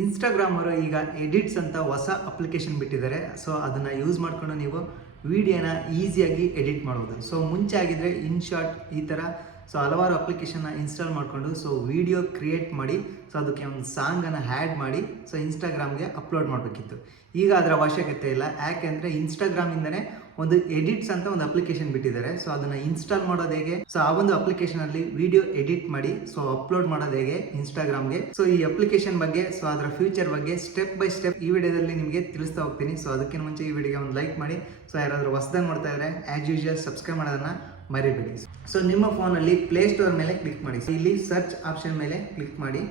Instagram ಅವರು ಈಗ edits ಅಂತ ಹೊಸ ಅಪ್ಲಿಕೇಶನ್ ಬಿಟ್ಟಿದ್ದಾರೆ. ಸೊ ಅದನ್ನು ಯೂಸ್ ಮಾಡಿಕೊಂಡು ನೀವು ವಿಡಿಯೋನ ಈಸಿಯಾಗಿ ಎಡಿಟ್ ಮಾಡ್ಬೋದು. ಸೊ ಮುಂಚೆ ಆಗಿದ್ರೆ ಇನ್ಶಾರ್ಟ್ ಈ ಥರ ಸೊ ಹಲವಾರು ಅಪ್ಲಿಕೇಶನ್ನ ಇನ್ಸ್ಟಾಲ್ ಮಾಡಿಕೊಂಡು ಸೊ ವಿಡಿಯೋ ಕ್ರಿಯೇಟ್ ಮಾಡಿ ಸೊ ಅದಕ್ಕೆ ಒಂದು ಸಾಂಗನ್ನು ಆ್ಯಡ್ ಮಾಡಿ ಸೊ ಇನ್ಸ್ಟಾಗ್ರಾಮ್ಗೆ ಅಪ್ಲೋಡ್ ಮಾಡಬೇಕಿತ್ತು. ಈಗ ಅದರ ಅವಶ್ಯಕತೆ ಇಲ್ಲ. ಯಾಕೆಂದರೆ ಇನ್ಸ್ಟಾಗ್ರಾಮಿಂದನೇ ಒಂದು ಎಡಿಟ್ಸ್ ಅಂತ ಒಂದು ಅಪ್ಲಿಕೇಶನ್ ಬಿಟ್ಟಿದ್ದಾರೆ. ಸೊ ಅದನ್ನು ಇನ್ಸ್ಟಾಲ್ ಮಾಡೋದು ಹೇಗೆ, ಸೊ ಆ ಒಂದು ಅಪ್ಲಿಕೇಶನಲ್ಲಿ ವಿಡಿಯೋ ಎಡಿಟ್ ಮಾಡಿ ಸೊ ಅಪ್ಲೋಡ್ ಮಾಡೋದು ಹೇಗೆ ಇನ್ಸ್ಟಾಗ್ರಾಮ್ಗೆ, ಸೊ ಈ ಅಪ್ಲಿಕೇಶನ್ ಬಗ್ಗೆ ಸೊ ಅದರ ಫ್ಯೂಚರ್ ಬಗ್ಗೆ ಸ್ಟೆಪ್ ಬೈ ಸ್ಟೆಪ್ ಈ ವಿಡಿಯೋದಲ್ಲಿ ನಿಮಗೆ ತಿಳಿಸ್ತಾ ಹೋಗ್ತೀನಿ. ಸೊ ಅದಕ್ಕಿಂತ ಮುಂಚೆ ಈ ವಿಡಿಯೋಗೆ ಒಂದು ಲೈಕ್ ಮಾಡಿ. ಸೊ ಯಾರಾದರೂ ಹೊಸದಾಗಿ ನೋಡ್ತಾ ಇದ್ದಾರೆ ಆ್ಯಸ್ ಯೂಶುವಲ್ ಸಬ್ಸ್ಕ್ರೈಬ್ ಮಾಡೋದನ್ನು ಮರಿಬೇಡಿ. ಸೊ ನಿಮ್ಮ ಫೋನಲ್ಲಿ ಪ್ಲೇಸ್ಟೋರ್ ಮೇಲೆ ಕ್ಲಿಕ್ ಮಾಡಿ. ಸೊ ಇಲ್ಲಿ ಸರ್ಚ್ ಆಪ್ಷನ್ ಮೇಲೆ ಕ್ಲಿಕ್ ಮಾಡಿ.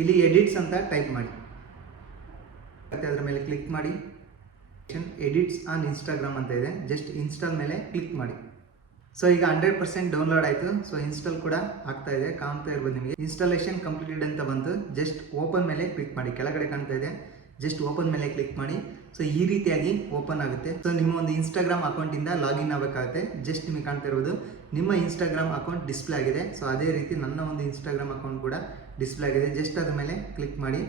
ಇಲ್ಲಿ ಎಡಿಟ್ಸ್ ಅಂತ ಟೈಪ್ ಮಾಡಿ. ಮತ್ತೆ ಅದರ ಮೇಲೆ ಕ್ಲಿಕ್ ಮಾಡಿ. ಎಡಿಟ್ಸ್ ಆನ್ ಇನ್ಸ್ಟಾಗ್ರಾಮ್ ಅಂತ ಇದೆ. ಜಸ್ಟ್ ಇನ್ಸ್ಟಾಲ್ ಮೇಲೆ ಕ್ಲಿಕ್ ಮಾಡಿ. ಸೊ ಈಗ 100% ಡೌನ್ಲೋಡ್ ಆಯಿತು. ಸೊ ಇನ್ಸ್ಟಾಲ್ ಕೂಡ ಆಗ್ತಾ ಇದೆ, ಕಾಣ್ತಾ ಇರ್ಬೋದು ನಿಮಗೆ. ಇನ್ಸ್ಟಾಲೇಷನ್ ಕಂಪ್ಲೀಟೆಡ್ ಅಂತ ಬಂತು. ಜಸ್ಟ್ ಓಪನ್ ಮೇಲೆ ಕ್ಲಿಕ್ ಮಾಡಿ. ಕೆಳಗಡೆ ಕಾಣ್ತಾ ಇದೆ, ಜಸ್ಟ್ ಓಪನ್ ಮೇಲೆ ಕ್ಲಿಕ್ ಮಾಡಿ. ಸೊ ಈ ರೀತಿಯಾಗಿ ಓಪನ್ ಆಗುತ್ತೆ. ಸೊ ನಿಮ್ಮ ಒಂದು ಇನ್ಸ್ಟಾಗ್ರಾಮ್ ಅಕೌಂಟಿಂದ ಲಾಗಿನ್ ಆಗಬೇಕಾಗುತ್ತೆ. ಜಸ್ಟ್ ನಿಮಗೆ ಕಾಣ್ತಾ ಇರೋದು ನಿಮ್ಮ ಇನ್ಸ್ಟಾಗ್ರಾಮ್ ಅಕೌಂಟ್ ಡಿಸ್ಪ್ಲೇ ಆಗಿದೆ. ಸೊ ಅದೇ ರೀತಿ ನನ್ನ ಒಂದು ಇನ್ಸ್ಟಾಗ್ರಾಮ್ ಅಕೌಂಟ್ ಕೂಡ ಡಿಸ್ಪ್ಲೇ ಆಗಿದೆ. ಜಸ್ಟ್ ಅದ್ರ ಮೇಲೆ ಕ್ಲಿಕ್ ಮಾಡಿ.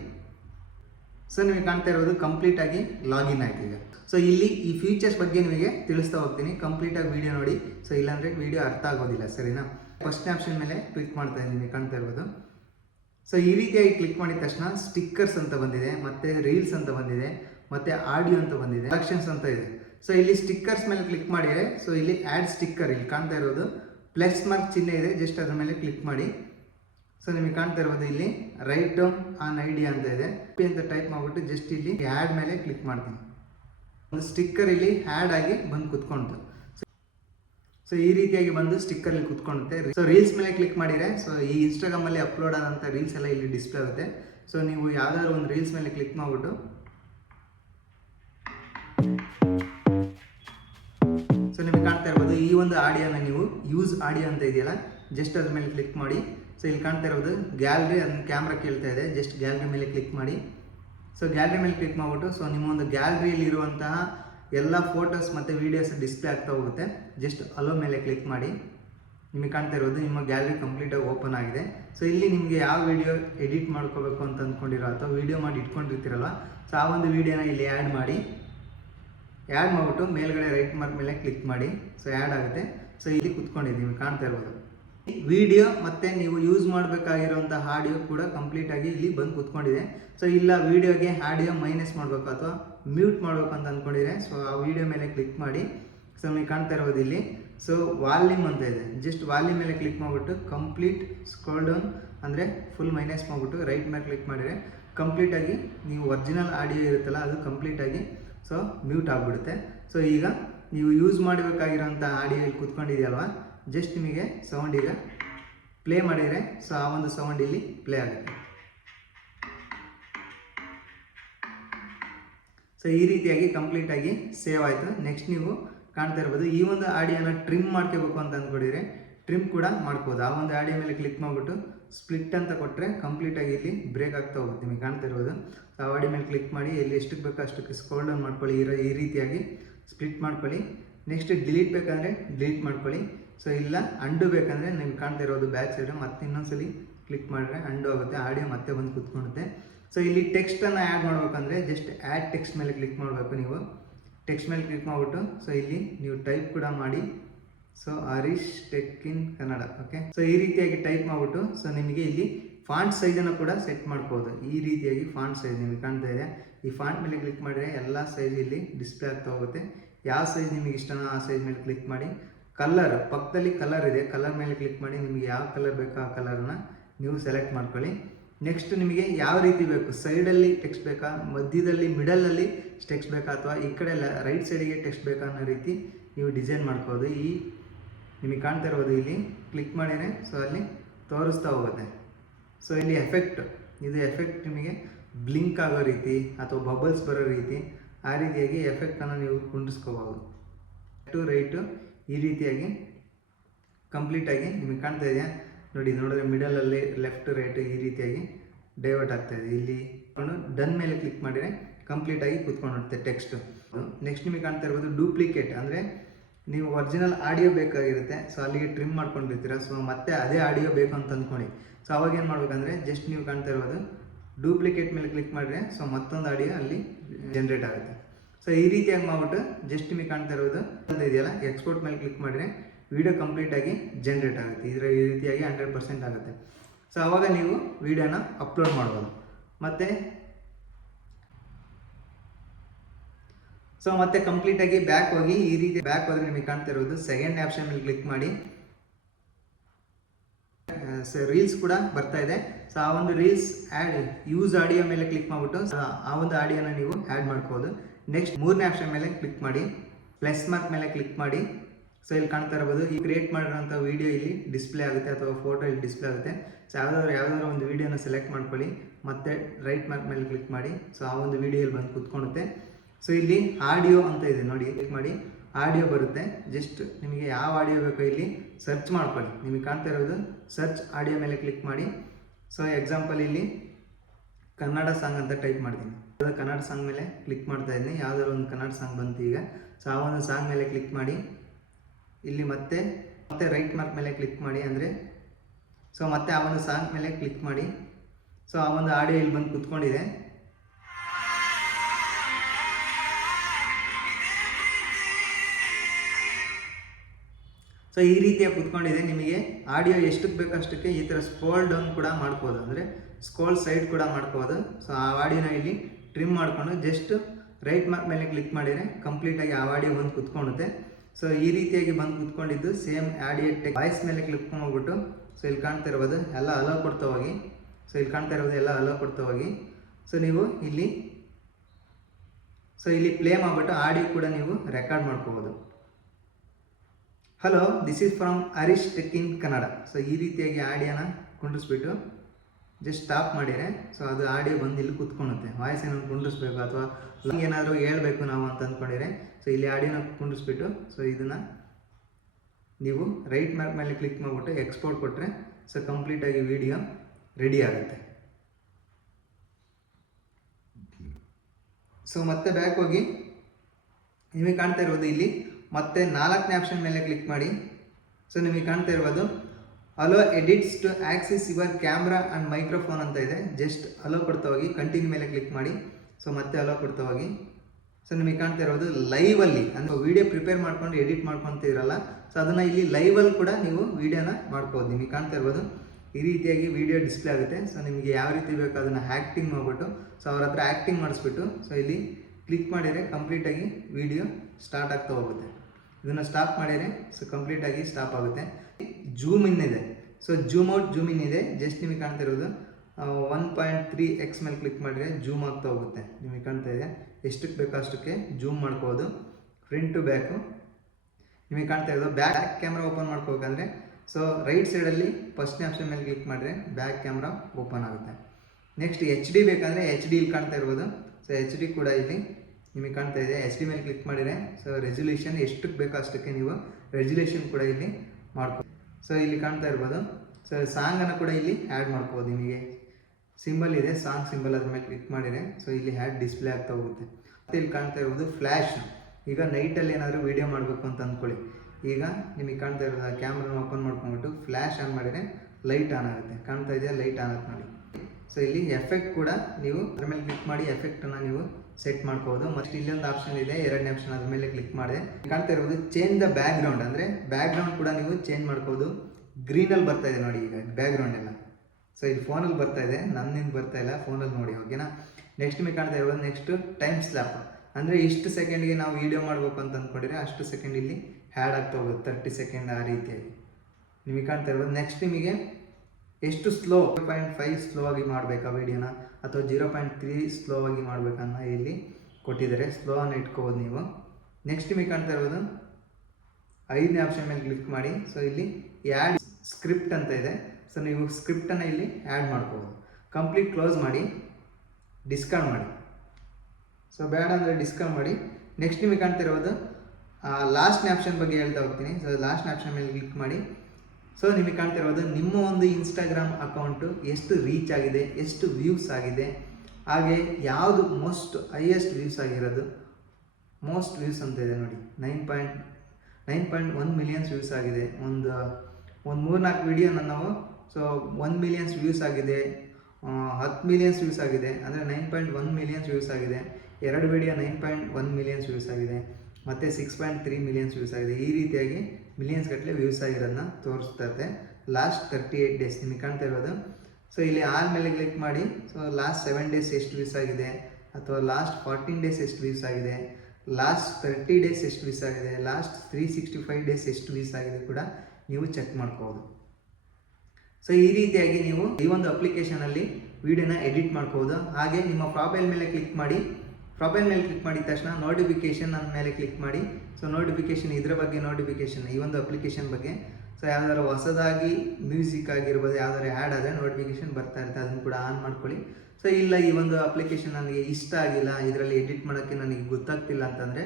ಸೊ ನಿಮಗೆ ಕಾಣ್ತಾ ಇರೋದು ಕಂಪ್ಲೀಟ್ ಆಗಿ ಲಾಗಿನ್ ಆಯ್ತು ಈಗ. ಸೊ ಇಲ್ಲಿ ಈ ಫೀಚರ್ಸ್ ಬಗ್ಗೆ ನಿಮಗೆ ತಿಳಿಸ್ತಾ ಹೋಗ್ತೀನಿ. ಕಂಪ್ಲೀಟಾಗಿ ವಿಡಿಯೋ ನೋಡಿ. ಸೊ ಇಲ್ಲಾಂದರೆ ವಿಡಿಯೋ ಅರ್ಥ ಆಗೋದಿಲ್ಲ, ಸರಿನಾ? ಫಸ್ಟ್ ಆಪ್ಷನ್ ಮೇಲೆ ಕ್ಲಿಕ್ ಮಾಡ್ತಾ ಇದ್ದೀನಿ, ಕಾಣ್ತಾ ಇರ್ಬೋದು. ಸೊ ಈ ರೀತಿಯಾಗಿ ಕ್ಲಿಕ್ ಮಾಡಿದ ತಕ್ಷಣ ಸ್ಟಿಕ್ಕರ್ಸ್ ಅಂತ ಬಂದಿದೆ, ಮತ್ತು ರೀಲ್ಸ್ ಅಂತ ಬಂದಿದೆ, ಮತ್ತು ಆಡಿಯೋ ಅಂತ ಬಂದಿದೆ, ಕಲೆಕ್ಷನ್ಸ್ ಅಂತ ಇದೆ. ಸೊ ಇಲ್ಲಿ ಸ್ಟಿಕ್ಕರ್ಸ್ ಮೇಲೆ ಕ್ಲಿಕ್ ಮಾಡಿದರೆ ಸೊ ಇಲ್ಲಿ ಆ್ಯಡ್ ಸ್ಟಿಕ್ಕರ್ ಇಲ್ಲಿ ಕಾಣ್ತಾ ಇರೋದು ಪ್ಲಸ್ ಮಾರ್ಕ್ ಚಿಹ್ನೆ ಇದೆ. ಜಸ್ಟ್ ಅದ್ರ ಮೇಲೆ ಕ್ಲಿಕ್ ಮಾಡಿ. ಸೊ ನಿಮಗೆ ಕಾಣ್ತಾ ಇರ್ಬೋದು ಇಲ್ಲಿ ರೈಟ್ ಡೌನ್ ಆನ್ ಐಡಿಯಾ ಅಂತ ಇದೆ. ಪಿ ಅಂತ ಟೈಪ್ ಮಾಡಿಬಿಟ್ಟು ಜಸ್ಟ್ ಇಲ್ಲಿ ಆ್ಯಡ್ ಮೇಲೆ ಕ್ಲಿಕ್ ಮಾಡ್ತೀನಿ. ಒಂದು ಸ್ಟಿಕ್ಕರ್ ಇಲ್ಲಿ ಆ್ಯಡ್ ಆಗಿ ಬಂದು ಕುತ್ಕೊಳ್ತು. ಸೊ ಈ ರೀತಿಯಾಗಿ ಬಂದು ಸ್ಟಿಕ್ಕರ್ ಇಲ್ಲಿ ಕುತ್ಕೊಳ್ಳುತ್ತೆ. ಸೊ ರೀಲ್ಸ್ ಮೇಲೆ ಕ್ಲಿಕ್ ಮಾಡಿದರೆ ಸೊ ಈ ಇನ್ಸ್ಟಾಗ್ರಾಮಲ್ಲಿ ಅಪ್ಲೋಡ್ ಆದಂಥ ರೀಲ್ಸ್ ಎಲ್ಲ ಇಲ್ಲಿ ಡಿಸ್ಪ್ಲೇ ಆಗುತ್ತೆ. ಸೊ ನೀವು ಯಾವ್ದಾದ್ರು ಒಂದು ರೀಲ್ಸ್ ಮೇಲೆ ಕ್ಲಿಕ್ ಮಾಡಿಬಿಟ್ಟು ಸೊ ನಿಮಗೆ ಕಾಣ್ತಾ ಇರ್ಬೋದು ಈ ಒಂದು ಆಡಿಯೋನ ನೀವು ಯೂಸ್ ಆಡಿಯೋ ಅಂತ ಇದೆಯಲ್ಲ, ಜಸ್ಟ್ ಅದ್ರ ಮೇಲೆ ಕ್ಲಿಕ್ ಮಾಡಿ. ಸೊ ಇಲ್ಲಿ ಕಾಣ್ತಾ ಇರೋದು ಗ್ಯಾಲರಿ, ಅದನ್ನ ಕ್ಯಾಮ್ರಾ ಕೇಳ್ತಾ ಇದೆ. ಜಸ್ಟ್ ಗ್ಯಾಲರಿ ಮೇಲೆ ಕ್ಲಿಕ್ ಮಾಡಿ. ಸೊ ಗ್ಯಾಲರಿ ಮೇಲೆ ಕ್ಲಿಕ್ ಮಾಡಿಬಿಟ್ಟು ಸೊ ನಿಮ್ಮ ಒಂದು ಗ್ಯಾಲರಿಯಲ್ಲಿ ಇರುವಂತಹ ಎಲ್ಲ ಫೋಟೋಸ್ ಮತ್ತು ವೀಡಿಯೋಸ್ ಡಿಸ್ಪ್ಲೇ ಆಗ್ತಾ ಹೋಗುತ್ತೆ. ಜಸ್ಟ್ ಅಲೋ ಮೇಲೆ ಕ್ಲಿಕ್ ಮಾಡಿ. ನಿಮಗೆ ಕಾಣ್ತಾ ಇರೋದು ನಿಮ್ಮ ಗ್ಯಾಲರಿ ಕಂಪ್ಲೀಟಾಗಿ ಓಪನ್ ಆಗಿದೆ. ಸೊ ಇಲ್ಲಿ ನಿಮಗೆ ಯಾವ ವಿಡಿಯೋ ಎಡಿಟ್ ಮಾಡ್ಕೋಬೇಕು ಅಂತ ಅಂದ್ಕೊಂಡಿರೋ ಅಥವಾ ವೀಡಿಯೋ ಮಾಡಿ ಇಟ್ಕೊಂಡಿರ್ತೀರಲ್ಲ, ಸೊ ಆ ಒಂದು ವೀಡಿಯೋನ ಇಲ್ಲಿ ಆ್ಯಡ್ ಮಾಡಿ. ಆ್ಯಡ್ ಮಾಡಿಬಿಟ್ಟು ಮೇಲ್ಗಡೆ ರೈಟ್ ಮಾರ್ಕ್ ಮೇಲೆ ಕ್ಲಿಕ್ ಮಾಡಿ. ಸೊ ಆ್ಯಡ್ ಆಗುತ್ತೆ. ಸೊ ಇಲ್ಲಿ ಕುತ್ಕೊಂಡಿದ್ದೀವಿ, ಕಾಣ್ತಾ ಇರ್ಬೋದು. ವಿಡಿಯೋ ಮತ್ತು ನೀವು ಯೂಸ್ ಮಾಡಬೇಕಾಗಿರೋಂಥ ಆಡಿಯೋ ಕೂಡ ಕಂಪ್ಲೀಟಾಗಿ ಇಲ್ಲಿ ಬಂದು ಕುತ್ಕೊಂಡಿದೆ. ಸೊ ಇಲ್ಲ ವಿಡಿಯೋಗೆ ಆಡಿಯೋ ಮೈನಸ್ ಮಾಡಬೇಕು ಅಥವಾ ಮ್ಯೂಟ್ ಮಾಡಬೇಕು ಅಂತ ಅಂದ್ಕೊಂಡಿದ್ರೆ ಸೊ ಆ ವಿಡಿಯೋ ಮೇಲೆ ಕ್ಲಿಕ್ ಮಾಡಿ. ಸೊ ನಿಮಗೆ ಕಾಣ್ತಾ ಇರೋದು ಇಲ್ಲಿ ಸೊ ವಾಲ್ಯೂಮ್ ಅಂತ ಇದೆ. ಜಸ್ಟ್ ವಾಲ್ಯೂಮ್ ಮೇಲೆ ಕ್ಲಿಕ್ ಮಾಡಿಬಿಟ್ಟು ಕಂಪ್ಲೀಟ್ ಸ್ಕ್ರೋಲ್ ಡೌನ್ ಅಂದರೆ ಫುಲ್ ಮೈನಸ್ ಮಾಡಿಬಿಟ್ಟು ರೈಟ್ ಮೇಲೆ ಕ್ಲಿಕ್ ಮಾಡಿದರೆ ಕಂಪ್ಲೀಟಾಗಿ ನೀವು ಒರಿಜಿನಲ್ ಆಡಿಯೋ ಇರುತ್ತಲ್ಲ ಅದು ಕಂಪ್ಲೀಟಾಗಿ ಸೊ ಮ್ಯೂಟ್ ಆಗಿಬಿಡುತ್ತೆ. ಸೊ ಈಗ ನೀವು ಯೂಸ್ ಮಾಡಬೇಕಾಗಿರೋಂಥ ಆಡಿಯೋ ಇಲ್ಲಿ ಕುತ್ಕೊಂಡಿದೆಯಲ್ವ, ಜಸ್ಟ್ ನಿಮಗೆ ಸೌಂಡ್ ಈಗ ಪ್ಲೇ ಮಾಡಿದರೆ ಸೊ ಆ ಒಂದು ಸೌಂಡ್ ಇಲ್ಲಿ ಪ್ಲೇ ಆಗುತ್ತೆ. ಸೊ ಈ ರೀತಿಯಾಗಿ ಕಂಪ್ಲೀಟಾಗಿ ಸೇವ್ ಆಯಿತು. ನೆಕ್ಸ್ಟ್ ನೀವು ಕಾಣ್ತಾ ಇರ್ಬೋದು ಈ ಒಂದು ಆಡಿಯೋನ ಟ್ರಿಮ್ ಮಾಡ್ಕೋಬೇಕು ಅಂತ ಅಂದ್ಕೊಂಡಿದ್ರೆ ಟ್ರಿಮ್ ಕೂಡ ಮಾಡ್ಬೋದು. ಆ ಒಂದು ಆಡಿಯೋ ಮೇಲೆ ಕ್ಲಿಕ್ ಮಾಡಿಬಿಟ್ಟು ಸ್ಪ್ಲಿಟ್ ಅಂತ ಕೊಟ್ಟರೆ ಕಂಪ್ಲೀಟಾಗಿ ಇಲ್ಲಿ ಬ್ರೇಕ್ ಆಗ್ತಾ ಹೋಗುತ್ತೆ. ನಿಮಗೆ ಕಾಣ್ತಾ ಇರ್ಬೋದು. ಸೊ ಆ ಆಡಿಯೋ ಮೇಲೆ ಕ್ಲಿಕ್ ಮಾಡಿ ಎಲ್ಲಿ ಎಷ್ಟಕ್ಕೆ ಬೇಕೋ ಅಷ್ಟಕ್ಕೆ ಸ್ಕ್ರೋಲ್ ಡೌನ್ ಮಾಡ್ಕೊಳ್ಳಿ. ಈ ರೀತಿಯಾಗಿ ಸ್ಪ್ಲಿಟ್ ಮಾಡ್ಕೊಳ್ಳಿ. ನೆಕ್ಸ್ಟ್ ಡಿಲೀಟ್ ಬೇಕಂದರೆ ಡಿಲೀಟ್ ಮಾಡ್ಕೊಳ್ಳಿ. ಸೊ ಇಲ್ಲ ಅಂಡು ಬೇಕಂದರೆ ನಿಮ್ಗೆ ಕಾಣ್ತಾ ಇರೋದು ಬ್ಯಾಕ್ ಸೈಡು ಮತ್ತೆ ಇನ್ನೊಂದ್ಸಲಿ ಕ್ಲಿಕ್ ಮಾಡಿದ್ರೆ ಅಂಡು ಆಗುತ್ತೆ, ಆಡಿಯೋ ಮತ್ತೆ ಬಂದು ಕುತ್ಕೊಳ್ಳುತ್ತೆ. ಸೊ ಇಲ್ಲಿ ಟೆಕ್ಸ್ಟನ್ನು ಆ್ಯಡ್ ಮಾಡ್ಬೇಕಂದ್ರೆ ಜಸ್ಟ್ ಆ್ಯಡ್ ಟೆಕ್ಸ್ಟ್ ಮೇಲೆ ಕ್ಲಿಕ್ ಮಾಡಬೇಕು. ನೀವು ಟೆಕ್ಸ್ಟ್ ಮೇಲೆ ಕ್ಲಿಕ್ ಮಾಡಿಬಿಟ್ಟು ಸೊ ಇಲ್ಲಿ ನೀವು ಟೈಪ್ ಕೂಡ ಮಾಡಿ. So Harish tech in Kannada, okay. So ಈ ರೀತಿಯಾಗಿ ಟೈಪ್ ಮಾಡಿಬಿಟ್ಟು ಸೊ ನಿಮಗೆ ಇಲ್ಲಿ ಫಾಂಟ್ ಸೈಜನ್ನು ಕೂಡ ಸೆಟ್ ಮಾಡ್ಬೋದು. ಈ ರೀತಿಯಾಗಿ ಫಾಂಟ್ ಸೈಜ್ ನಿಮಗೆ ಕಾಣ್ತಾ ಇದೆ. ಈ ಫಾಂಟ್ ಮೇಲೆ ಕ್ಲಿಕ್ ಮಾಡಿದರೆ ಎಲ್ಲ ಸೈಜ್ ಇಲ್ಲಿ ಡಿಸ್ಪ್ಲೇ ಆಗ್ತಾ ಹೋಗುತ್ತೆ. ಯಾವ ಸೈಜ್ ನಿಮಗೆ ಇಷ್ಟನೋ ಆ ಸೈಜ್ ಮೇಲೆ ಕ್ಲಿಕ್ ಮಾಡಿ. ಕಲರ್ ಪಕ್ಕದಲ್ಲಿ ಕಲರ್ ಇದೆ, ಕಲರ್ ಮೇಲೆ ಕ್ಲಿಕ್ ಮಾಡಿ. ನಿಮಗೆ ಯಾವ ಕಲರ್ ಬೇಕೋ ಆ ಕಲರನ್ನ ನೀವು ಸೆಲೆಕ್ಟ್ ಮಾಡ್ಕೊಳ್ಳಿ. ನೆಕ್ಸ್ಟ್ ನಿಮಗೆ ಯಾವ ರೀತಿ ಬೇಕು, ಸೈಡಲ್ಲಿ ಟೆಕ್ಸ್ಟ್ ಬೇಕಾ, ಮಧ್ಯದಲ್ಲಿ ಮಿಡಲಲ್ಲಿ ಟೆಕ್ಸ್ಟ್ ಬೇಕಾ, ಅಥವಾ ಈ ಕಡೆ ರೈಟ್ ಸೈಡಿಗೆ ಟೆಕ್ಸ್ಟ್ ಬೇಕಾ ಅನ್ನೋ ರೀತಿ ನೀವು ಡಿಸೈನ್ ಮಾಡ್ಕೋಬೋದು. ಈ ನಿಮಗೆ ಕಾಣ್ತಾ ಇರ್ಬೋದು ಇಲ್ಲಿ ಕ್ಲಿಕ್ ಮಾಡಿದರೆ ಸೊ ಅಲ್ಲಿ ತೋರಿಸ್ತಾ ಹೋಗುತ್ತೆ. ಸೊ ಇಲ್ಲಿ ಎಫೆಕ್ಟ್, ಇದು ಎಫೆಕ್ಟ್ ನಿಮಗೆ ಬ್ಲಿಂಕ್ ಆಗೋ ರೀತಿ ಅಥವಾ ಬಬಲ್ಸ್ ಬರೋ ರೀತಿ ಆ ರೀತಿಯಾಗಿ ಎಫೆಕ್ಟನ್ನು ನೀವು ಕುಂಡಿಸ್ಕೋಬೋದು. ಟು ರೈಟು ಈ ರೀತಿಯಾಗಿ ಕಂಪ್ಲೀಟಾಗಿ ನಿಮಗೆ ಕಾಣ್ತಾ ಇದೆಯಾ ನೋಡಿ. ನೋಡಿದ್ರೆ ಮಿಡಲಲ್ಲಿ ಲೆಫ್ಟ್ ರೈಟ್ ಈ ರೀತಿಯಾಗಿ ಡೈವರ್ಟ್ ಆಗ್ತಾಯಿದೆ. ಇಲ್ಲಿ ಡನ್ ಮೇಲೆ ಕ್ಲಿಕ್ ಮಾಡಿದರೆ ಕಂಪ್ಲೀಟಾಗಿ ಕೂತ್ಕೊಂಡಿರುತ್ತೆ ಟೆಕ್ಸ್ಟು. ನೆಕ್ಸ್ಟ್ ನಿಮಗೆ ಕಾಣ್ತಾ ಇರ್ಬೋದು ಡೂಪ್ಲಿಕೇಟ್, ಅಂದರೆ ನೀವು ಒರಿಜಿನಲ್ ಆಡಿಯೋ ಬೇಕಾಗಿರುತ್ತೆ. ಸೊ ಅಲ್ಲಿಗೆ ಟ್ರಿಮ್ ಮಾಡ್ಕೊಂಡಿರ್ತೀರ. ಸೊ ಮತ್ತೆ ಅದೇ ಆಡಿಯೋ ಬೇಕು ಅಂತ ಅಂದ್ಕೊಂಡು ಸೊ ಅವಾಗ ಏನು ಮಾಡ್ಬೇಕಂದ್ರೆ ಜಸ್ಟ್ ನೀವು ಕಾಣ್ತಾ ಇರ್ಬೋದು ಡೂಪ್ಲಿಕೇಟ್ ಮೇಲೆ ಕ್ಲಿಕ್ ಮಾಡಿದ್ರೆ ಸೊ ಮತ್ತೊಂದು ಆಡಿಯೋ ಅಲ್ಲಿ ಜನ್ರೇಟ್ ಆಗುತ್ತೆ. ಸೊ ಈ ರೀತಿಯಾಗಿ ಮಾಡ್ಬಿಟ್ಟು ಜಸ್ಟ್ ನಿಮಗೆ ಕಾಣ್ತಾ ಇರೋದು ಅಂತ ಇದೆಯಲ್ಲ, ಎಕ್ಸ್ಪೋರ್ಟ್ ಮೇಲೆ ಕ್ಲಿಕ್ ಮಾಡಿದ್ರೆ ವಿಡಿಯೋ ಕಂಪ್ಲೀಟಾಗಿ ಜನ್ರೇಟ್ ಆಗುತ್ತೆ. ಈ ರೀತಿಯಾಗಿ 100% ಆಗುತ್ತೆ. ಸೊ ಆವಾಗ ನೀವು ವಿಡಿಯೋನ ಅಪ್ಲೋಡ್ ಮಾಡ್ಬೋದು. ಮತ್ತೆ ಕಂಪ್ಲೀಟಾಗಿ ಬ್ಯಾಕ್ ಹೋಗಿ ಈ ರೀತಿ ಬ್ಯಾಕ್ ಹೋದರೆ ನಿಮಗೆ ಕಾಣ್ತಾ ಇರೋದು ಸೆಕೆಂಡ್ ಆಪ್ಷನ್ ಮೇಲೆ ಕ್ಲಿಕ್ ಮಾಡಿ ರೀಲ್ಸ್ ಕೂಡ ಬರ್ತಾ ಇದೆ. ಸೊ ಆ ಒಂದು ರೀಲ್ಸ್ ಆ್ಯಡ್ ಯೂಸ್ ಆಡಿಯೋ ಮೇಲೆ ಕ್ಲಿಕ್ ಮಾಡಿಬಿಟ್ಟು ಆ ಒಂದು ಆಡಿಯೋನ ನೀವು ಆ್ಯಡ್ ಮಾಡ್ಕೋಬೋದು. ನೆಕ್ಸ್ಟ್ ಮೂರನೇ ಆಪ್ಷನ್ ಮೇಲೆ ಕ್ಲಿಕ್ ಮಾಡಿ ಪ್ಲಸ್ ಮಾರ್ಕ್ ಮೇಲೆ ಕ್ಲಿಕ್ ಮಾಡಿ. ಸೊ ಇಲ್ಲಿ ಕಾಣ್ತಾ ಇರ್ಬೋದು, ಈ ಕ್ರಿಯೇಟ್ ಮಾಡಿರೋಂಥ ವೀಡಿಯೋ ಇಲ್ಲಿ ಡಿಸ್ಪ್ಲೇ ಆಗುತ್ತೆ ಅಥವಾ ಫೋಟೋ ಇಲ್ಲಿ ಡಿಸ್ಪ್ಲೇ ಆಗುತ್ತೆ. ಸೊ ಯಾವುದಾದ್ರೂ ಒಂದು ವೀಡಿಯೋನ ಸೆಲೆಕ್ಟ್ ಮಾಡ್ಕೊಳ್ಳಿ, ಮತ್ತೆ ರೈಟ್ ಮಾರ್ಕ್ ಮೇಲೆ ಕ್ಲಿಕ್ ಮಾಡಿ. ಸೊ ಆ ಒಂದು ವೀಡಿಯೋ ಇಲ್ಲಿ ಬಂದು ಕೂತ್ಕೊಳ್ಳುತ್ತೆ. ಸೊ ಇಲ್ಲಿ ಆಡಿಯೋ ಅಂತ ಇದೆ ನೋಡಿ, ಕ್ಲಿಕ್ ಮಾಡಿ ಆಡಿಯೋ ಬರುತ್ತೆ. ಜಸ್ಟ್ ನಿಮಗೆ ಯಾವ ಆಡಿಯೋ ಬೇಕೋ ಇಲ್ಲಿ ಸರ್ಚ್ ಮಾಡ್ಕೊಳ್ಳಿ. ನಿಮಗೆ ಕಾಣ್ತಾ ಇರೋದು ಸರ್ಚ್ ಆಡಿಯೋ ಮೇಲೆ ಕ್ಲಿಕ್ ಮಾಡಿ. ಸೊ ಎಕ್ಸಾಂಪಲ್ ಇಲ್ಲಿ ಕನ್ನಡ ಸಾಂಗ್ ಅಂತ ಟೈಪ್ ಮಾಡ್ತೀನಿ. ಕನ್ನಡ ಸಾಂಗ್ ಮೇಲೆ ಕ್ಲಿಕ್ ಮಾಡ್ತಾ ಇದ್ದೀನಿ. ಯಾವುದಾದ್ರು ಒಂದು ಕನ್ನಡ ಸಾಂಗ್ ಬಂತು ಈಗ. ಸೊ ಆ ಒಂದು ಸಾಂಗ್ ಮೇಲೆ ಕ್ಲಿಕ್ ಮಾಡಿ ಇಲ್ಲಿ ಮತ್ತೆ ರೈಟ್ ಮಾರ್ಕ್ ಮೇಲೆ ಕ್ಲಿಕ್ ಮಾಡಿ ಅಂದರೆ ಸೊ ಮತ್ತೆ ಆ ಒಂದು ಸಾಂಗ್ ಮೇಲೆ ಕ್ಲಿಕ್ ಮಾಡಿ. ಸೊ ಆ ಒಂದು ಆಡಿಯೋ ಇಲ್ಲಿ ಬಂದು ಕೂತ್ಕೊಂಡಿದೆ. ಸೊ ಈ ರೀತಿಯಾಗಿ ಕೂತ್ಕೊಂಡಿದೆ. ನಿಮಗೆ ಆಡಿಯೋ ಎಷ್ಟಕ್ಕೆ ಬೇಕೋ ಅಷ್ಟಕ್ಕೆ ಈ ಥರ ಸ್ಕ್ರೋಲ್ ಡೌನ್ ಕೂಡ ಮಾಡ್ಬೋದು, ಅಂದರೆ ಸ್ಕ್ರೋಲ್ ಸೈಡ್ ಕೂಡ ಮಾಡ್ಬೋದು. ಸೊ ಆ ಆಡಿಯೋನ ಇಲ್ಲಿ ಟ್ರಿಮ್ ಮಾಡಿಕೊಂಡು ಜಸ್ಟ್ ರೈಟ್ ಮಾರ್ಕ್ ಮೇಲೆ ಕ್ಲಿಕ್ ಮಾಡಿದರೆ ಕಂಪ್ಲೀಟಾಗಿ ಆ ಆಡಿಯೋ ಬಂದು ಕೂತ್ಕೊಳ್ಳುತ್ತೆ. ಸೊ ಈ ರೀತಿಯಾಗಿ ಬಂದು ಕೂತ್ಕೊಂಡಿದ್ದು ಸೇಮ್ ಆಡಿಯೋ ವಾಯ್ಸ್ ಮೇಲೆ ಕ್ಲಿಕ್ ಮಾಡಿಬಿಟ್ಟು ಸೊ ಇಲ್ಲಿ ಕಾಣ್ತಾ ಇರ್ಬೋದು ಎಲ್ಲ ಅಲೋ ಕೊಡ್ತಾ ಹೋಗಿ. ಸೊ ಇಲ್ಲಿ ಕಾಣ್ತಾ ಇರೋದು ಎಲ್ಲ ಅಲೋ ಕೊಡ್ತಾ ಹೋಗಿ. ಸೊ ನೀವು ಇಲ್ಲಿ ಪ್ಲೇ ಮಾಡಿಬಿಟ್ಟು ಆಡಿಯೋ ಕೂಡ ನೀವು ರೆಕಾರ್ಡ್ ಮಾಡ್ಕೋಬೋದು. Hello, this is from Harish tech in Kannada. So ಈ ರೀತಿಯಾಗಿ ಆಡಿಯೋನ ಕುಂಡಿಸ್ಬಿಟ್ಟು ಜಸ್ಟ್ ಸ್ಟಾಪ್ ಮಾಡಿದರೆ ಸೊ ಅದು ಆಡಿಯೋ ಬಂದು ಇಲ್ಲಿ ಕೂತ್ಕೊಳ್ಳುತ್ತೆ. ವಾಯ್ಸ್ ಏನಾದ್ರು ಕುಂಡಿಸ್ಬೇಕು ಅಥವಾ ಏನಾದರೂ ಹೇಳ್ಬೇಕು ನಾವು ಅಂತ ಅಂದ್ಕೊಂಡಿದ್ರೆ ಸೊ ಇಲ್ಲಿ ಆಡಿಯೋನ ಕುಂಡಿಸ್ಬಿಟ್ಟು ಸೊ ಇದನ್ನು ನೀವು ರೈಟ್ ಮಾರ್ಕ್ ಮೇಲೆ ಕ್ಲಿಕ್ ಮಾಡಿಬಿಟ್ಟು ಎಕ್ಸ್ಪೋರ್ಟ್ ಕೊಟ್ಟರೆ ಸೊ ಕಂಪ್ಲೀಟಾಗಿ ವಿಡಿಯೋ ರೆಡಿ ಆಗುತ್ತೆ. ಸೊ ಮತ್ತೆ ಬ್ಯಾಕ್ ಹೋಗಿ ನಿಮಗೆ ಕಾಣ್ತಾ ಇರ್ಬೋದು ಇಲ್ಲಿ ಮತ್ತೆ 4ನೇ ಆಪ್ಷನ್ ಮೇಲೆ ಕ್ಲಿಕ್ ಮಾಡಿ. ಸೊ ನಿಮಗೆ ಕಾಣ್ತಾ ಇರ್ಬೋದು allow edits to access your camera and microphone ಅಂತ ಇದೆ. ಜಸ್ಟ್ ಅಲೋ ಕೊಡ್ತಾ ಹೋಗಿ ಕಂಟಿನ್ಯೂ ಮೇಲೆ ಕ್ಲಿಕ್ ಮಾಡಿ. ಸೊ ಮತ್ತೆ ಅಲೋ ಕೊಡ್ತಾ ಹೋಗಿ. ಸೊ ನಿಮಗೆ ಕಾಣ್ತಾ ಇರೋದು ಲೈವಲ್ಲಿ ಅಂದರೆ ವೀಡಿಯೋ ಪ್ರಿಪೇರ್ ಮಾಡ್ಕೊಂಡು ಎಡಿಟ್ ಮಾಡ್ಕೊತಿರಲ್ಲ, ಸೊ ಅದನ್ನು ಇಲ್ಲಿ ಲೈವಲ್ಲಿ ಕೂಡ ನೀವು ವೀಡಿಯೋನ ಮಾಡ್ಬೋದು. ನಿಮಗೆ ಕಾಣ್ತಾ ಇರ್ಬೋದು ಈ ರೀತಿಯಾಗಿ ವೀಡಿಯೋ ಡಿಸ್ಪ್ಲೇ ಆಗುತ್ತೆ. ಸೊ ನಿಮಗೆ ಯಾವ ರೀತಿ ಬೇಕು ಅದನ್ನು ಆ್ಯಕ್ಟಿಂಗ್ ಮಾಡಿಬಿಟ್ಟು ಸೊ ಅವ್ರ ಹತ್ರ ಆ್ಯಕ್ಟಿಂಗ್ ಮಾಡಿಸ್ಬಿಟ್ಟು ಸೊ ಇಲ್ಲಿ ಕ್ಲಿಕ್ ಮಾಡಿದರೆ ಕಂಪ್ಲೀಟಾಗಿ ವೀಡಿಯೋ ಸ್ಟಾರ್ಟ್ ಆಗ್ತಾ ಹೋಗುತ್ತೆ. ಇದನ್ನು ಸ್ಟಾಪ್ ಮಾಡಿದರೆ ಸೊ ಕಂಪ್ಲೀಟಾಗಿ ಸ್ಟಾಪ್ ಆಗುತ್ತೆ. ಜೂಮ್ ಇನ್ ಇದೆ. So zoom out zoom in ಇದೆ. ಜಸ್ಟ್ ನಿಮಗೆ ಕಾಣ್ತಾ ಇರೋದು 1.3x ಮೇಲೆ ಕ್ಲಿಕ್ ಮಾಡಿದರೆ ಜೂಮ್ ಆಗ್ತಾ ಹೋಗುತ್ತೆ. ನಿಮಗೆ ಕಾಣ್ತಾ ಇದೆ ಎಷ್ಟಕ್ಕೆ ಬೇಕೋ ಅಷ್ಟಕ್ಕೆ ಜೂಮ್ ಮಾಡ್ಕೋಬೋದು. ಫ್ರಂಟ್ ಟು ಬ್ಯಾಕು ನಿಮಗೆ ಕಾಣ್ತಾ ಇರೋದು ಬ್ಯಾಕ್ ಕ್ಯಾಮ್ರಾ ಓಪನ್ ಮಾಡ್ಕೋಬೇಕಂದ್ರೆ ಸೊ ರೈಟ್ ಸೈಡಲ್ಲಿ ಫಸ್ಟ್ನೇ ಆಪ್ಷನ್ ಮೇಲೆ ಕ್ಲಿಕ್ ಮಾಡಿದ್ರೆ ಬ್ಯಾಕ್ ಕ್ಯಾಮ್ರಾ ಓಪನ್ ಆಗುತ್ತೆ. ನೆಕ್ಸ್ಟ್ HD ಬೇಕಂದರೆ HD ಇಲ್ಲಿ ಕಾಣ್ತಾ ಇರ್ಬೋದು. ಸೊ HD ಕೂಡ ಇಲ್ಲಿ ನಿಮಗೆ ಕಾಣ್ತಾ ಇದೆ. HD ಮೇಲೆ ಕ್ಲಿಕ್ ಮಾಡಿದರೆ ಸೊ ರೆಸಲ್ಯೂಷನ್ ಎಷ್ಟಕ್ಕೆ ಬೇಕೋ ಅಷ್ಟಕ್ಕೆ ನೀವು ರೆಸಲ್ಯೂಷನ್ ಕೂಡ ಇಲ್ಲಿ ಮಾಡ್ಕೊ. ಸೊ ಇಲ್ಲಿ ಕಾಣ್ತಾ ಇರ್ಬೋದು ಸೊ ಸಾಂಗನ್ನು ಕೂಡ ಇಲ್ಲಿ ಆ್ಯಡ್ ಮಾಡ್ಕೋಬೋದು. ನಿಮಗೆ ಸಿಂಬಲ್ ಇದೆ, ಸಾಂಗ್ ಸಿಂಬಲ್ ಅದ್ರ ಮೇಲೆ ಕ್ಲಿಕ್ ಮಾಡಿದರೆ ಸೊ ಇಲ್ಲಿ ಹ್ಯಾಡ್ ಡಿಸ್ಪ್ಲೇ ಆಗ್ತಾ ಹೋಗುತ್ತೆ. ಮತ್ತು ಇಲ್ಲಿ ಕಾಣ್ತಾ ಇರ್ಬೋದು ಫ್ಲ್ಯಾಶ್. ಈಗ ನೈಟಲ್ಲಿ ಏನಾದರೂ ವೀಡಿಯೋ ಮಾಡಬೇಕು ಅಂತ ಅಂದ್ಕೊಳ್ಳಿ. ಈಗ ನಿಮಗೆ ಕಾಣ್ತಾ ಇರೋದು ಕ್ಯಾಮ್ರಾನ ಓಪನ್ ಮಾಡ್ಕೊಂಡ್ಬಿಟ್ಟು ಫ್ಲ್ಯಾಶ್ ಆನ್ ಮಾಡಿದರೆ ಲೈಟ್ ಆನ್ ಆಗುತ್ತೆ. ಕಾಣ್ತಾ ಇದೆಯಾ, ಲೈಟ್ ಆನ್ ಆಗುತ್ತೆ ನೋಡಿ. ಸೊ ಇಲ್ಲಿ ಎಫೆಕ್ಟ್ ಕೂಡ ನೀವು ಅದ್ರ ಮೇಲೆ ಕ್ಲಿಕ್ ಮಾಡಿ ಎಫೆಕ್ಟನ್ನು ನೀವು ಸೆಟ್ ಮಾಡ್ಕೋಬೋದು. ಮತ್ತು ಇಲ್ಲೊಂದು ಆಪ್ಷನ್ ಇದೆ, 2ನೇ ಆಪ್ಷನ್ ಅದ್ರ ಮೇಲೆ ಕ್ಲಿಕ್ ಮಾಡಿದೆ ಕಾಣ್ತಾ ಇರ್ಬೋದು ಚೇಂಜ್ ದ ಬ್ಯಾಕ್ಗ್ರೌಂಡ್, ಅಂದರೆ ಬ್ಯಾಕ್ಗ್ರೌಂಡ್ ಕೂಡ ನೀವು ಚೇಂಜ್ ಮಾಡ್ಕೋಬೋದು. ಗ್ರೀನಲ್ಲಿ ಬರ್ತಾ ಇದೆ ನೋಡಿ ಈಗ ಬ್ಯಾಕ್ಗ್ರೌಂಡ್ ಎಲ್ಲ. ಸೊ ಇಲ್ಲಿ ಫೋನಲ್ಲಿ ಬರ್ತಾ ಇದೆ, ನನ್ನಿಂದ ಬರ್ತಾ ಇಲ್ಲ, ಫೋನಲ್ಲಿ ನೋಡಿ ಓಕೆನಾ. ನೆಕ್ಸ್ಟ್ ನಿಮಗೆ ಕಾಣ್ತಾ ಇರ್ಬೋದು ನೆಕ್ಸ್ಟು ಟೈಮ್ ಸ್ಲ್ಯಾಪ್, ಅಂದರೆ ಇಷ್ಟು ಸೆಕೆಂಡ್ಗೆ ನಾವು ವೀಡಿಯೋ ಮಾಡಬೇಕು ಅಂತ ಅಂದ್ಕೊಂಡಿದ್ರೆ ಅಷ್ಟು ಸೆಕೆಂಡ್ ಇಲ್ಲಿ ಹ್ಯಾಡ್ ಆಗ್ತಾ ಹೋಗುತ್ತೆ, 30 ಸೆಕೆಂಡ್ ಆ ರೀತಿಯಾಗಿ ನಿಮಗೆ ಕಾಣ್ತಾ ಇರ್ಬೋದು. ನೆಕ್ಸ್ಟ್ ನಿಮಗೆ ಎಷ್ಟು ಸ್ಲೋ 0.5 ಸ್ಲೋ ಆಗಿ ಮಾಡಬೇಕಾ ವೀಡಿಯೋನ ಅಥವಾ 0.3 ಸ್ಲೋ ಆಗಿ ಮಾಡಬೇಕನ್ನ ಇಲ್ಲಿ ಕೊಟ್ಟಿದ್ದಾರೆ. ಸ್ಲೋ ಅನ್ನು ಇಟ್ಕೋಬೋದು ನೀವು. ನೆಕ್ಸ್ಟ್ ನಿಮಗೆ ಕಾಣ್ತಾ ಇರ್ಬೋದು 5ನೇ ಆಪ್ಷನ್ ಮೇಲೆ ಕ್ಲಿಕ್ ಮಾಡಿ. ಸೊ ಇಲ್ಲಿ ಆ್ಯಡ್ ಸ್ಕ್ರಿಪ್ಟ್ ಅಂತ ಇದೆ. ಸೊ ನೀವು ಸ್ಕ್ರಿಪ್ಟನ್ನು ಇಲ್ಲಿ ಆ್ಯಡ್ ಮಾಡ್ಕೋಬೋದು. ಕಂಪ್ಲೀಟ್ ಕ್ಲೋಸ್ ಮಾಡಿ, ಡಿಸ್ಕಾರ್ಡ್ ಮಾಡಿ. ಸೊ ಬೇಡ ಅಂದರೆ ಡಿಸ್ಕಾರ್ಡ್ ಮಾಡಿ. ನೆಕ್ಸ್ಟ್ ನಿಮಗೆ ಕಾಣ್ತಿರೋದು ಲಾಸ್ಟ್ನೇ ಆಪ್ಷನ್ ಬಗ್ಗೆ ಹೇಳ್ತಾ ಹೋಗ್ತೀನಿ. ಸೊ ಲಾಸ್ಟ್ನೇ ಆಪ್ಷನ್ ಮೇಲೆ ಕ್ಲಿಕ್ ಮಾಡಿ. ಸೊ ನಿಮಗೆ ಕಾಣ್ತಿರೋದು ನಿಮ್ಮ ಒಂದು ಇನ್ಸ್ಟಾಗ್ರಾಮ್ ಅಕೌಂಟು ಎಷ್ಟು ರೀಚ್ ಆಗಿದೆ, ಎಷ್ಟು ವ್ಯೂಸ್ ಆಗಿದೆ, ಹಾಗೆ ಯಾವುದು ಹೈಯೆಸ್ಟ್ ವ್ಯೂಸ್ ಆಗಿರೋದು. ಮೋಸ್ಟ್ ವ್ಯೂಸ್ ಅಂತ ಇದೆ ನೋಡಿ, 9.1 ಮಿಲಿಯನ್ಸ್ ವ್ಯೂಸ್ ಆಗಿದೆ. ಒಂದು 3-4 ವಿಡಿಯೋನ ನಾವು ಸೊ 1 ಮಿಲಿಯನ್ಸ್ ವ್ಯೂಸ್ ಆಗಿದೆ, 10 ಮಿಲಿಯನ್ಸ್ ವ್ಯೂಸ್ ಆಗಿದೆ, ಅಂದರೆ 9.1 ಮಿಲಿಯನ್ಸ್ ವ್ಯೂಸ್ ಆಗಿದೆ. 2 ವಿಡಿಯೋ 9.1 ಮಿಲಿಯನ್ಸ್ ವ್ಯೂಸ್ ಆಗಿದೆ, ಮತ್ತು 6.3 ಮಿಲಿಯನ್ಸ್ ವ್ಯೂಸ್ ಆಗಿದೆ. ಈ ರೀತಿಯಾಗಿ ಮಿಲಿಯನ್ಸ್ ಗಟ್ಟಲೆ ವ್ಯೂಸ್ ಆಗಿರೋದನ್ನ ತೋರಿಸ್ತದೆ ಲಾಸ್ಟ್ 38 ಡೇಸ್. ನಿಮಗೆ ಕಾಣ್ತಾ ಇರೋದು. ಸೊ ಇಲ್ಲಿ ಆಲ್ ಮೇಲೆ ಕ್ಲಿಕ್ ಮಾಡಿ, ಸೊ ಲಾಸ್ಟ್ 7 ಡೇಸ್ ಎಷ್ಟು ವ್ಯೂಸ್ ಆಗಿದೆ, ಅಥವಾ ಲಾಸ್ಟ್ 14 ಡೇಸ್ ಎಷ್ಟು ವ್ಯೂಸ್ ಆಗಿದೆ, ಲಾಸ್ಟ್ 30 ಡೇಸ್ ಎಷ್ಟು ವ್ಯೂಸ್ ಆಗಿದೆ, ಲಾಸ್ಟ್ 365 ಡೇಸ್ ಎಷ್ಟು ವ್ಯೂಸ್ ಆಗಿದೆ ಕೂಡ ನೀವು ಚೆಕ್ ಮಾಡ್ಕೋಬೋದು. ಸೊ ಈ ರೀತಿಯಾಗಿ ನೀವು ಈ ಒಂದು ಅಪ್ಲಿಕೇಶನಲ್ಲಿ ವಿಡಿಯೋನ ಎಡಿಟ್ ಮಾಡ್ಕೋಬೋದು. ಹಾಗೆ ನಿಮ್ಮ ಪ್ರೊಫೈಲ್ ಮೇಲೆ ಕ್ಲಿಕ್ ಮಾಡಿ, ಪ್ರೊಫೈಲ್ ಮೇಲೆ ಕ್ಲಿಕ್ ಮಾಡಿದ ತಕ್ಷಣ ನೋಟಿಫಿಕೇಷನ್ ನನ್ನ ಮೇಲೆ ಕ್ಲಿಕ್ ಮಾಡಿ. ಸೊ ನೋಟಿಫಿಕೇಷನ್ ಇದರ ಬಗ್ಗೆ ನೋಟಿಫಿಕೇಷನ್ ಈ ಒಂದು ಅಪ್ಲಿಕೇಶನ್ ಬಗ್ಗೆ, ಸೊ ಯಾವ್ದಾದ್ರು ಹೊಸದಾಗಿ ಮ್ಯೂಸಿಕ್ ಆಗಿರ್ಬೋದು, ಯಾವ್ದಾದ್ರು ಆ್ಯಡ್ ಆದರೆ ನೋಟಿಫಿಕೇಷನ್ ಬರ್ತಾ ಇರುತ್ತೆ, ಅದನ್ನು ಕೂಡ ಆನ್ ಮಾಡ್ಕೊಳ್ಳಿ. ಸೊ ಇಲ್ಲ ಈ ಒಂದು ಅಪ್ಲಿಕೇಶನ್ ನನಗೆ ಇಷ್ಟ ಆಗಿಲ್ಲ, ಇದರಲ್ಲಿ ಎಡಿಟ್ ಮಾಡೋಕ್ಕೆ ನನಗೆ ಗೊತ್ತಾಗ್ತಿಲ್ಲ ಅಂತಂದರೆ,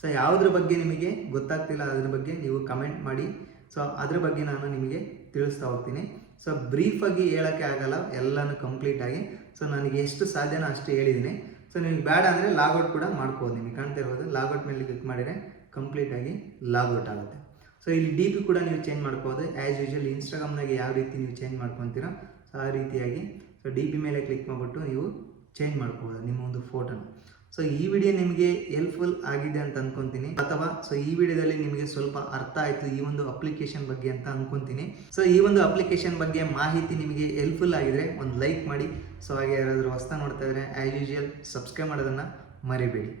ಸೊ ಯಾವುದ್ರ ಬಗ್ಗೆ ನಿಮಗೆ ಗೊತ್ತಾಗ್ತಿಲ್ಲ ಅದ್ರ ಬಗ್ಗೆ ನೀವು ಕಮೆಂಟ್ ಮಾಡಿ. ಸೊ ಅದ್ರ ಬಗ್ಗೆ ನಾನು ನಿಮಗೆ ತಿಳಿಸ್ತಾ ಹೋಗ್ತೀನಿ. ಸೊ ಬ್ರೀಫಾಗಿ ಹೇಳೋಕ್ಕೆ ಆಗಲ್ಲ ಎಲ್ಲನೂ ಕಂಪ್ಲೀಟಾಗಿ. ಸೊ ನನಗೆ ಎಷ್ಟು ಸಾಧ್ಯನೋ ಅಷ್ಟು ಹೇಳಿದ್ದೀನಿ. ಸೊ ನಿಮಗೆ ಬೇಡ ಅಂದರೆ ಲಾಗೌಟ್ ಕೂಡ ಮಾಡ್ಬೋದು. ನಿಮಗೆ ಕಾಣ್ತಾ ಇರ್ಬೋದು, ಲಾಗೌಟ್ ಮೇಲೆ ಕ್ಲಿಕ್ ಮಾಡಿದರೆ ಕಂಪ್ಲೀಟಾಗಿ ಲಾಗೌಟ್ ಆಗುತ್ತೆ. ಸೊ ಇಲ್ಲಿ ಡಿ ಪಿ ಕೂಡ ನೀವು ಚೇಂಜ್ ಮಾಡ್ಬೋದು. ಆ್ಯಸ್ ಯೂಶುವಲ್ ಇನ್ಸ್ಟಾಗ್ರಾಮ್ನಾಗೆ ಯಾವ ರೀತಿ ನೀವು ಚೇಂಜ್ ಮಾಡ್ಕೊತೀರೋ ಸೊ ಆ ರೀತಿಯಾಗಿ ಸೊ ಡಿ ಪಿ ಮೇಲೆ ಕ್ಲಿಕ್ ಮಾಡಿಬಿಟ್ಟು ನೀವು ಚೇಂಜ್ ಮಾಡ್ಬೋದು ನಿಮ್ಮ ಒಂದು ಫೋಟೋನ. ಸೊ ಈ ವಿಡಿಯೋ ನಿಮಗೆ ಹೆಲ್ಪ್ಫುಲ್ ಆಗಿದೆ ಅಂತ ಅಂದ್ಕೊತೀನಿ, ಅಥವಾ ಸೊ ಈ ವಿಡಿಯೋದಲ್ಲಿ ನಿಮಗೆ ಸ್ವಲ್ಪ ಅರ್ಥ ಆಯಿತು ಈ ಒಂದು ಅಪ್ಲಿಕೇಶನ್ ಬಗ್ಗೆ ಅಂತ ಅಂದ್ಕೊತೀನಿ. ಸೊ ಈ ಒಂದು ಅಪ್ಲಿಕೇಶನ್ ಬಗ್ಗೆ ಮಾಹಿತಿ ನಿಮಗೆ ಹೆಲ್ಪ್ಫುಲ್ ಆಗಿದ್ರೆ ಒಂದು ಲೈಕ್ ಮಾಡಿ. ಸೊ ಹಾಗೆ ಯಾರಾದರೂ ಹೊಸ್ತಾ ನೋಡ್ತಾ ಇದ್ದರೆ ಆ್ಯಸ್ ಯೂಶುವಲ್ ಸಬ್ಸ್ಕ್ರೈಬ್ ಮಾಡೋದನ್ನು ಮರಿಬೇಡಿ.